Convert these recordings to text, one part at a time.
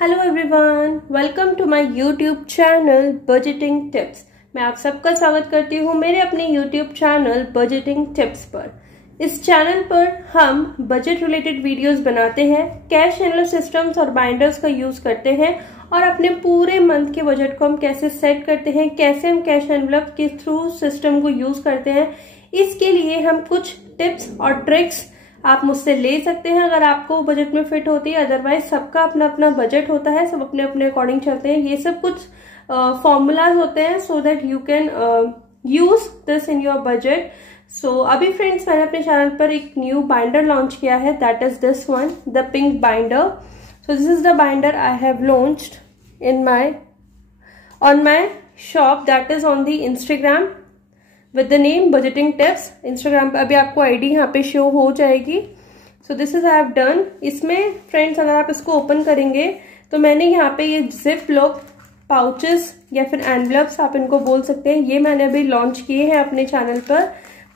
Hello everyone, welcome to my YouTube channel budgeting tips. मैं आप सबका स्वागत करती हूँ मेरे अपने यूट्यूब चैनल बजटिंग टिप्स पर। इस चैनल पर हम बजट रिलेटेड वीडियोस बनाते हैं, कैश हैंडलर सिस्टम्स और बाइंडर्स का यूज करते हैं और अपने पूरे मंथ के बजट को हम कैसे सेट करते हैं, कैसे हम कैश हैंडलर के थ्रू सिस्टम को यूज करते हैं। इसके लिए हम कुछ टिप्स और ट्रिक्स आप मुझसे ले सकते हैं अगर आपको बजट में फिट होती है। अदरवाइज सबका अपना अपना बजट होता है, सब अपने अपने अकॉर्डिंग चलते हैं। ये सब कुछ फॉर्मूलाज होते हैं so that you can use this in your budget. So अभी फ्रेंड्स, मैंने अपने चैनल पर एक न्यू बाइंडर लॉन्च किया है, that is this one, the pink binder. So this is the binder I have launched in on my shop, that is on the Instagram with the name budgeting tips। Instagram पे अभी आपको आईडी यहाँ पे शो हो जाएगी। So this is I have done. इसमें फ्रेंड्स अगर आप इसको ओपन करेंगे तो मैंने यहाँ पे ये जिप लॉक पाउचेस या फिर एनवलप्स आप इनको बोल सकते हैं, ये मैंने अभी लॉन्च किए हैं अपने चैनल पर।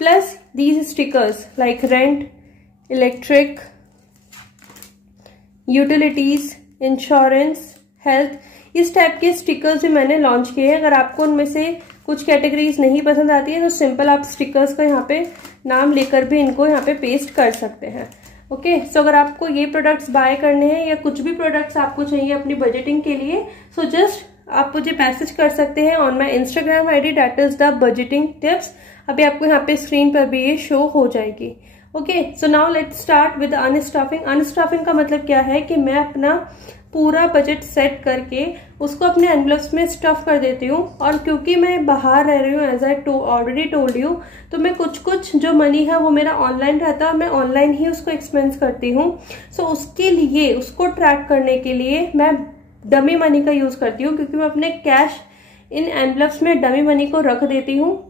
Plus these stickers like rent, electric, utilities, insurance, health, इस टाइप के स्टिकर्स भी मैंने लॉन्च किए हैं। अगर आपको उनमें से कुछ कैटेगरीज नहीं पसंद आती है तो सिंपल आप स्टिकर्स का यहाँ पे नाम लेकर भी इनको यहाँ पे पेस्ट कर सकते हैं। ओके, सो अगर आपको ये प्रोडक्ट्स बाय करने हैं या कुछ भी प्रोडक्ट्स आपको चाहिए अपनी बजटिंग के लिए, सो जस्ट आप मुझे मैसेज कर सकते हैं on my Instagram ID, that is the budgeting tips. अभी आपको यहाँ पे स्क्रीन पर भी ये शो हो जाएगी। Okay, so now let's start with unstuffing. Unstuffing का मतलब क्या है कि मैं अपना पूरा बजट सेट करके उसको अपने एनवलप्स में स्टफ कर देती हूँ। और क्योंकि मैं बाहर रह रही हूँ, as I already told you, तो मैं कुछ जो मनी है वो मेरा ऑनलाइन रहता है, मैं ऑनलाइन ही उसको एक्सपेंस करती हूँ। सो उसके लिए, उसको ट्रैक करने के लिए मैं डमी मनी का यूज करती हूँ, क्योंकि मैं अपने कैश इन एनवलप्स में डमी मनी को रख देती हूँ।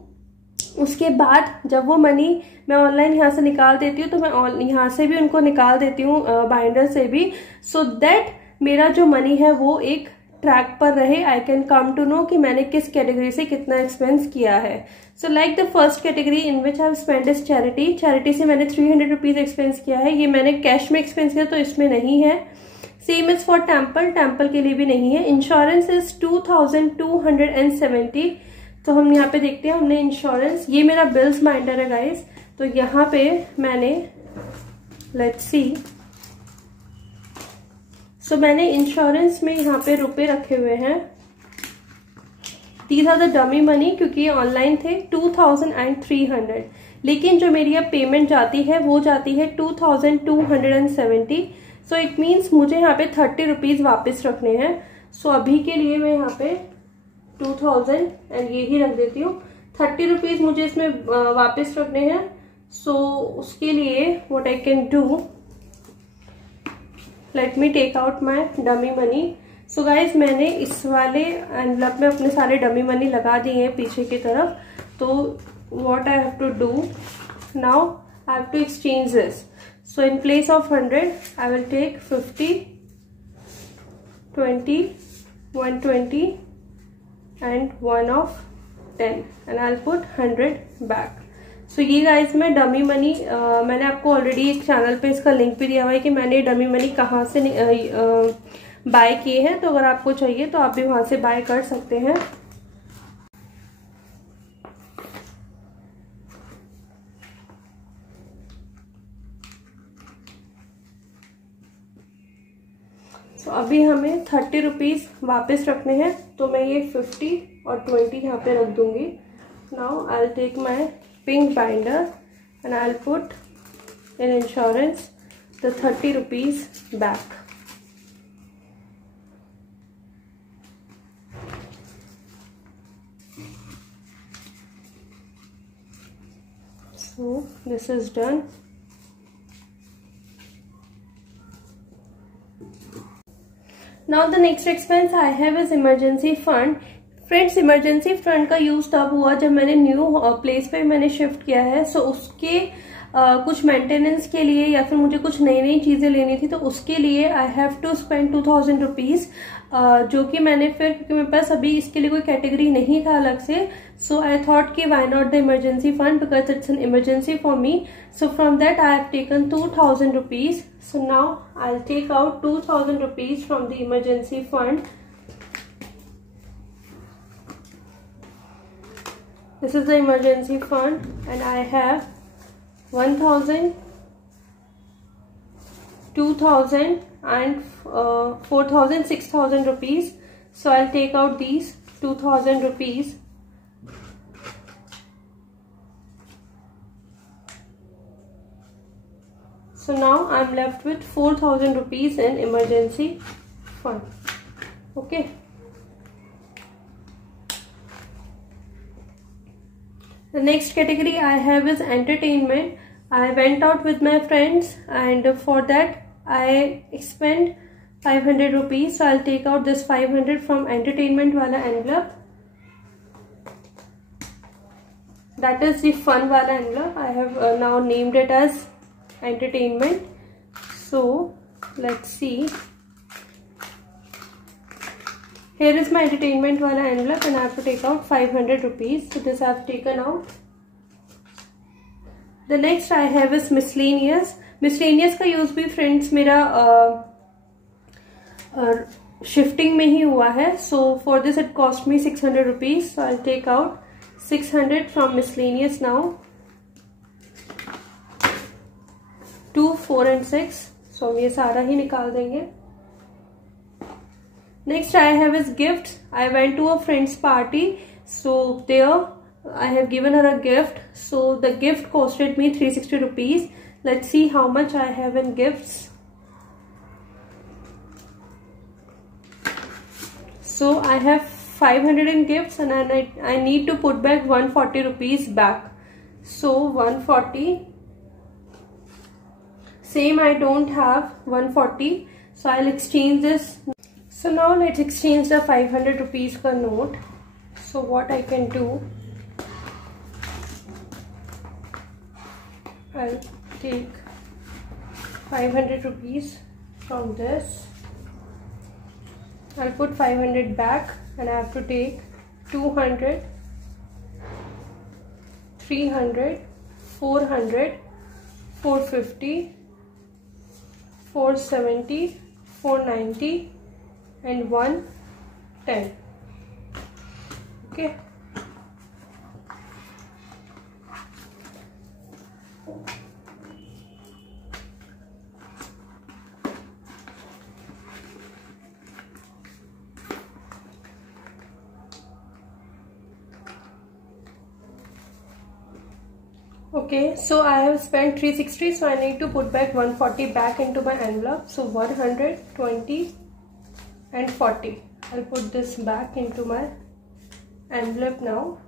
उसके बाद जब वो मनी मैं ऑनलाइन यहाँ से निकाल देती हूँ तो मैं यहाँ से भी उनको निकाल देती हूँ, बाइंडर से भी, सो दैट मेरा जो मनी है वो एक ट्रैक पर रहे। I can come to know कि मैंने किस कैटेगरी से कितना एक्सपेंस किया है। So like the first category in which I have spend is charity. Charity से मैंने 300 रुपीज एक्सपेंस किया है। ये मैंने कैश में एक्सपेंस किया तो इसमें नहीं है। Same is for temple, temple के लिए भी नहीं है। Insurance is 2270। तो हम यहाँ पे देखते हैं, हमने इंश्योरेंस, ये मेरा बिल्स बाइंडर है गाइस। तो यहाँ पे मैंने, लेट्स सी, सो मैंने इंश्योरेंस में यहाँ पे रुपए रखे हुए हैं। These are the dummy money, क्योंकि ये ऑनलाइन थे, 2300। लेकिन जो मेरी अब पेमेंट जाती है वो जाती है 2270। सो इट मीन्स मुझे यहाँ पे 30 रुपीज वापिस रखने हैं। सो अभी के लिए मैं यहाँ पे 2000 एंड ये ही रख देती हूँ। 30 रुपीज मुझे इसमें वापिस रखने हैं। सो उसके लिए what I can do, let me take out my dummy money. So guys, मैंने इस वाले एनवलप में अपने सारे डमी मनी लगा दिए हैं पीछे की तरफ। तो what I have to do now, I have to exchange this. So in place of 100 I will take 50, 20, 120 and 1 of 10 and I will put 100 back. So ये गाइज मैं डमी मनी, मैंने आपको ऑलरेडी एक चैनल पे इसका लिंक भी दिया हुआ है कि मैंने डमी मनी कहाँ से बाय किए हैं। तो अगर आपको चाहिए तो आप भी वहां से बाय कर सकते हैं। सो अभी हमें 30 रुपीज वापस रखने हैं, तो मैं ये 50 और 20 यहाँ पे रख दूंगी। Now I will take my pink binder and I'll put in insurance the 30 rupees back. So this is done. Now the next expense I have is emergency fund. Friends, emergency fund का यूज तब हुआ जब मैंने new place पे मैंने शिफ्ट किया है। सो उसके कुछ मेंटेनेंस के लिए या फिर मुझे कुछ नई नई चीजें लेनी थी, तो उसके लिए I have to spend 2000 rupees, जो कि मैंने फिर, क्योंकि मेरे पास अभी इसके लिए कोई कैटेगरी नहीं था अलग से, सो आई थॉट कि why not the emergency fund, because it's an emergency for me. So from that I have taken 2000 rupees. So now I will take out 2000 rupees from the emergency fund. This is the emergency fund, and I have 1000, 2000 and 4000, 6000 rupees. So I'll take out these 2000 rupees. So now I'm left with 4000 rupees in emergency fund. Okay. The next category I have is entertainment. I went out with my friends, and for that I spent 500 rupees. So I'll take out this 500 from entertainment wala envelope. That is the fun wala envelope. I have now named it as entertainment. So let's see. Here is my entertainment wala envelope, and I have to take out 500 rupees. So this I have taken out. The next I have is miscellaneous. Miscellaneous का यूज भी फ्रेंड्स मेरा शिफ्टिंग में ही हुआ है. So for this it cost me 600 rupees. So I'll take out 600 from miscellaneous now. 2, 4 and 6. So ये सारा ही निकाल देंगे. Next I have is gifts. I went to a friend's party, so there I have given her a gift. So the gift costed me 360 rupees. Let's see how much I have in gifts. So I have 500 in gifts, and I need to put back 140 rupees back. So 140. Same, I don't have 140. So I'll exchange this. So now let's exchange the 500 rupees ka note. So what I can do, I'll take 500 rupees from this. I'll put 500 back, and I have to take 200, 300, 400, 450, 470, 490 and 110. Okay. Okay, so I have spent 360, so I need to put back 140 back into my envelope. So 120 and 40. I'll put this back into my envelope now.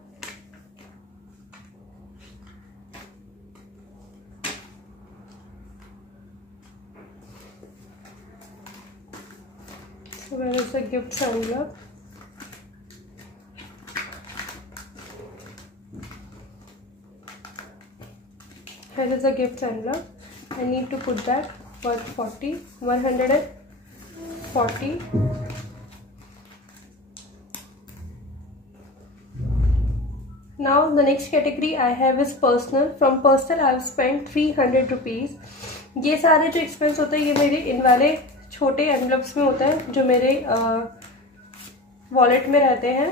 So where is the gifts envelope? Here is a gift envelope. I need to put that 140. Now the next category I have is personal. From personal I have spent 300 rupees. ये सारे जो expense होते हैं ये मेरे इन वाले छोटे envelopes में होते हैं जो मेरे wallet में रहते हैं.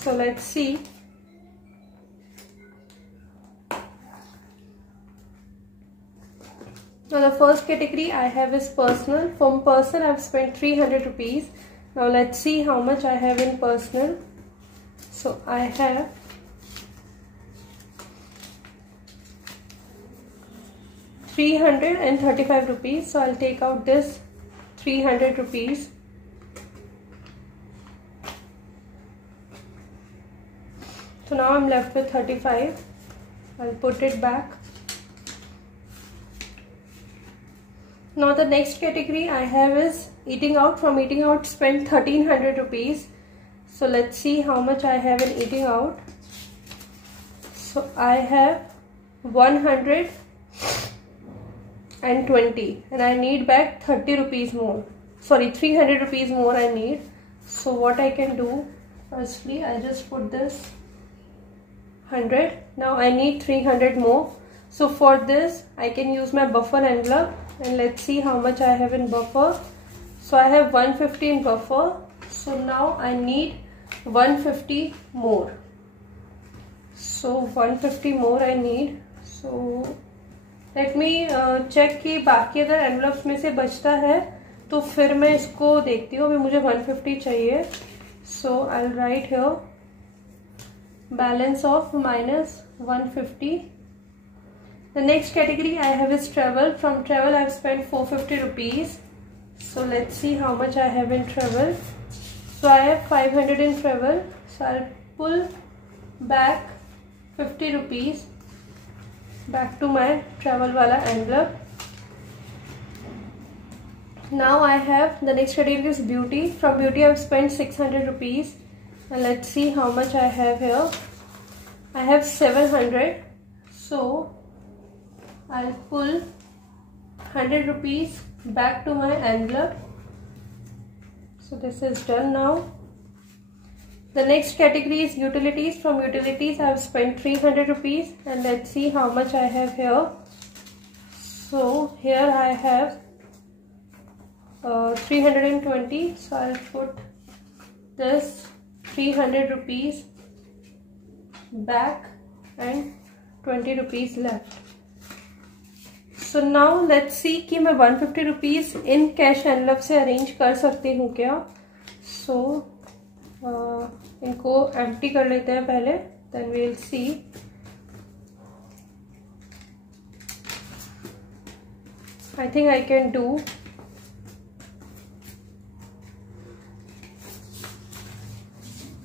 So let's see. Now the first category I have is personal. From personal I have spent 300 rupees. Now let's see how much I have in personal. So I have 335 rupees. So I'll take out this 300 rupees. So now I'm left with 35. I'll put it back. Now the next category I have is eating out. From eating out spent 1300 rupees. So let's see how much I have in eating out. So I have 120 and I need back 30 rupees more. Sorry, 300 rupees more I need. So what I can do, firstly I just put this 100. Now I need 300 more. So for this I can use my buffer envelope and let's see how much I have in buffer. So I have 150 in buffer. So now I need 150 more. So 150 more I need. So let me check कि बाकी अगर एनवलप्स में से बचता है तो फिर मैं इसको देखती हूँ. अभी मुझे 150 चाहिए. So I'll write here balance of minus 150. The next category I have is travel. From travel I have spent 450 rupees. So let's see how much I have in travel. So I have 500 in travel. So I'll pull back 50 rupees back to my travel wala envelope. Now I have the next category is beauty. From beauty I have spent 600 rupees. And let's see how much I have here. I have 700. So I'll pull 100 rupees back to my envelope. So this is done now. The next category is utilities. From utilities I have spent 300 rupees and let's see how much I have here. So here I have 320. So I'll put this 300 rupees back and 20 rupees left. So now let's see कि मैं 150 rupees in cash envelope से arrange कर सकती हूँ क्या. So इनको empty कर लेते हैं पहले, then we'll see. I think I can do.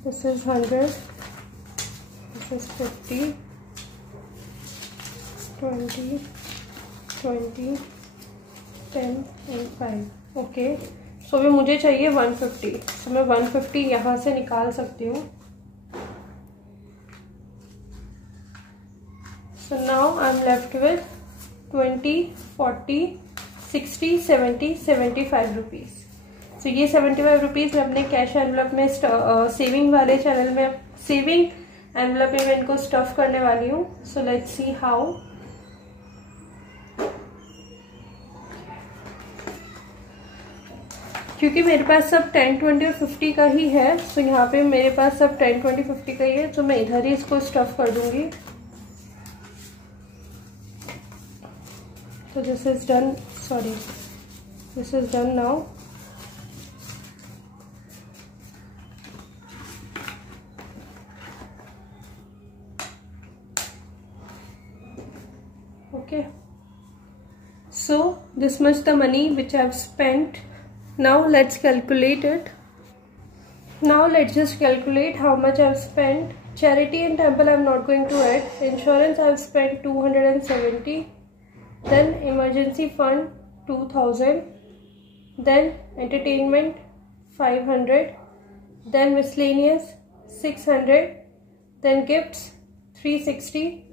This is 100. This is 50. 20. 20, 10 and 5. ओके. सो अभी मुझे चाहिए 150. सो मैं 150 यहाँ से निकाल सकती हूँ. So now I am left with 20, 40, 60, 70, 75 rupees. So ये 75 रुपीज़ मैं अपने कैश एनवलप में सेविंग वाले चैनल में सेविंग एनवलप में मैं इनको स्टफ करने वाली हूँ. So let's see how. क्योंकि मेरे पास सब 10, 20 और 50 का ही है. सो यहाँ पे मेरे पास सब 10, 20, 50 का ही है. तो मैं इधर ही इसको स्टफ कर दूंगी. तो this is done. Sorry, this is done now. Okay. So this much the money which I have spent. Now let's calculate it. Now let's just calculate how much I've spent. Charity and temple I'm not going to add. Insurance I've spent 270. Then emergency fund 2000. Then entertainment 500. Then miscellaneous 600. Then gifts 360.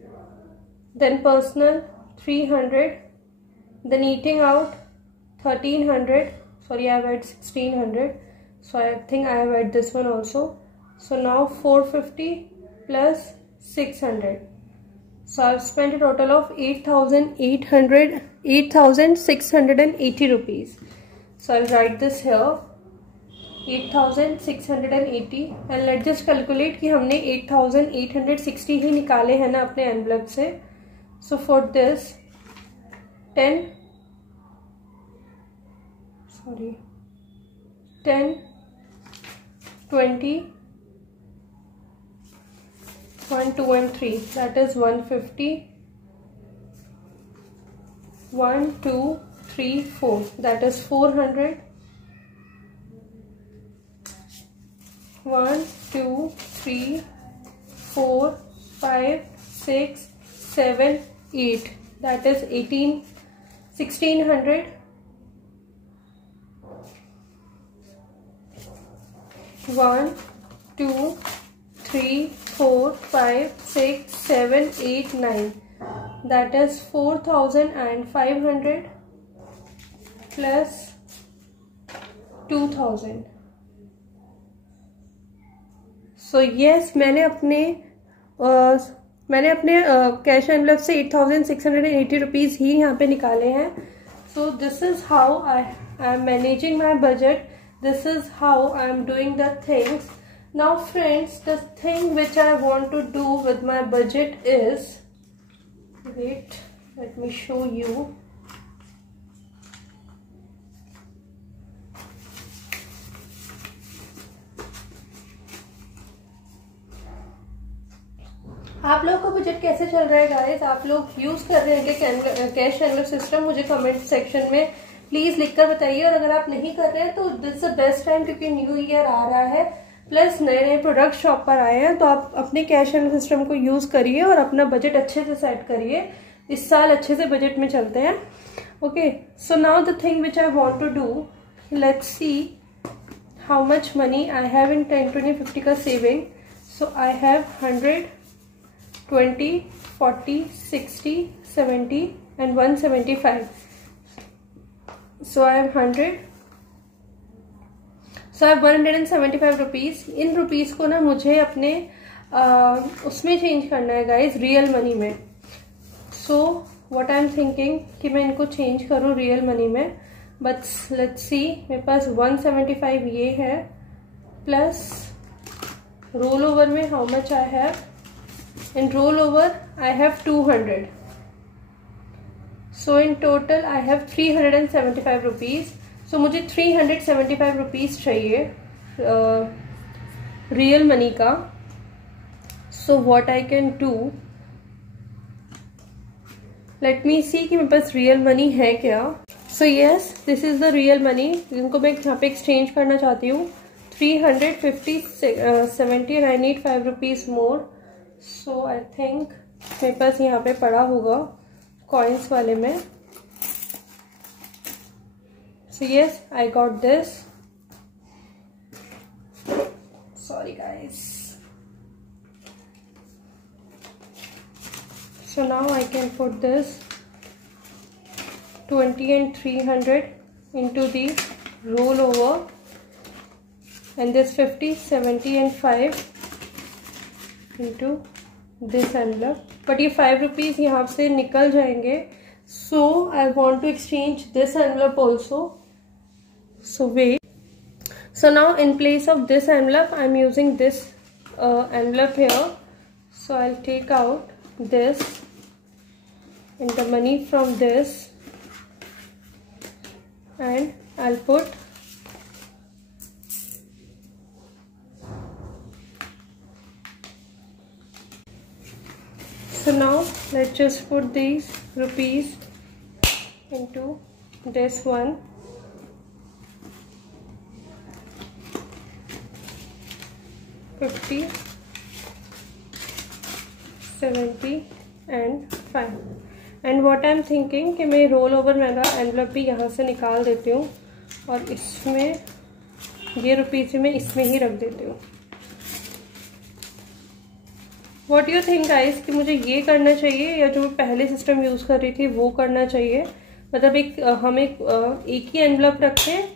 Then personal 300. Then eating out 1300. Sorry, I have had 1600. So I think I have had this one also. So now 450 plus 600. So I have spent a total of 8,680 rupees. So I'll write this here. 8,680 and let's just calculate कि हमने 8,860 ही निकाले हैं ना अपने एनवलप से. So for this 10, 20, 1, 2 and 3, that is 150. 1, 2, 3, 4, that is 400. 1, 2, 3, 4, 5, 6, 7, 8, that is 1600. 1, 2, 3, 4, 5, 6, 7, 8, 9. that is 4,500 plus 2,000. So yes, मैंने अपने cash envelope से 8,680 रुपीज़ ही यहाँ पे निकाले हैं. So this is how I am managing my budget. This is how I am doing the things. Now friends, the thing which I want to do with my budget is, wait, let me show you. आप लोगों का बजट कैसे चल रहा है गाइस? आप लोग यूज कर रहे हैं क्या कैश एनवलप सिस्टम? मुझे कमेंट सेक्शन में प्लीज लिखकर बताइए. और अगर आप नहीं कर रहे हैं तो दिस द बेस्ट टाइम, क्योंकि न्यू ईयर आ रहा है प्लस नए नए प्रोडक्ट शॉप पर आए हैं. तो आप अपने कैश एनवलप सिस्टम को यूज करिए और अपना बजट अच्छे से सेट करिए. इस साल अच्छे से बजट में चलते हैं. Okay, so now the thing which I want to do, let's see how much money I have in 10, 20, 50 का सेविंग. सो आई हैव 100, 20, 40, 60, 70 and 175. So I have 100. So I have 175 rupees. इन रुपीस को ना मुझे अपने उसमें चेंज करना है गाइज, रियल मनी में. So what I am thinking कि मैं इनको चेंज करूँ रियल मनी में. बट लेट्स सी, मेरे पास 175 ये है, प्लस रोल ओवर में how much I have. In rollover I have 200. So in total I have 375 rupees. So मुझे 375 rupees चाहिए रियल मनी का. So what I can do, let me see कि मेरे पास real money है क्या. So yes, this is the real money जिनको मैं यहाँ पे एक्सचेंज करना चाहती हूँ. 350, 70 and I need 5 rupees more. So I think मेरे पास यहाँ पे पड़ा होगा कॉइन्स वाले में. So yes, I got this. Sorry guys. So now I can put this 20 and 300 into the rollover, and this 50, 70 and 5 into this envelope. But ये 5 rupees यहाँ से निकल जाएंगे. So I want to exchange this envelope also. So wait. So now in place of this envelope I am using this envelope here. So I'll take out this and the money from this, and I'll put so now let's just put these rupees into this one. $50, $70 and $5. And what I am thinking कि मैं roll over मेरा एनवलप भी यहाँ से निकाल देती हूँ और इसमें ये रुपीज़ मैं इसमें ही रख देती हूँ. व्हाट यू थिंक गाइस कि मुझे ये करना चाहिए या जो पहले सिस्टम यूज़ कर रही थी वो करना चाहिए? मतलब हम एक ही एनवलप रखें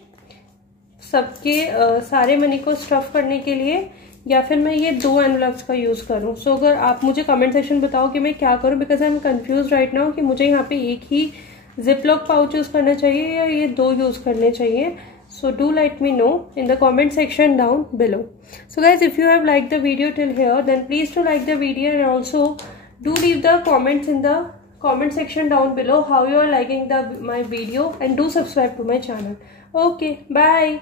सबके सारे मनी को स्टफ करने के लिए, या फिर मैं ये 2 एनवलप्स का यूज़ करूँ. सो अगर आप मुझे कमेंट सेक्शन बताओ कि मैं क्या करूँ, because I am confuse right now कि मुझे यहाँ पे एक ही जिपलॉक पाउच यूज़ करना चाहिए या ये 2 यूज़ करने चाहिए. So do let me know in the comment section down below. So guys, if you have liked the video till here, then please to like the video and also do leave the comments in the comment section down below how you are liking my video, and do subscribe to my channel. Okay, bye.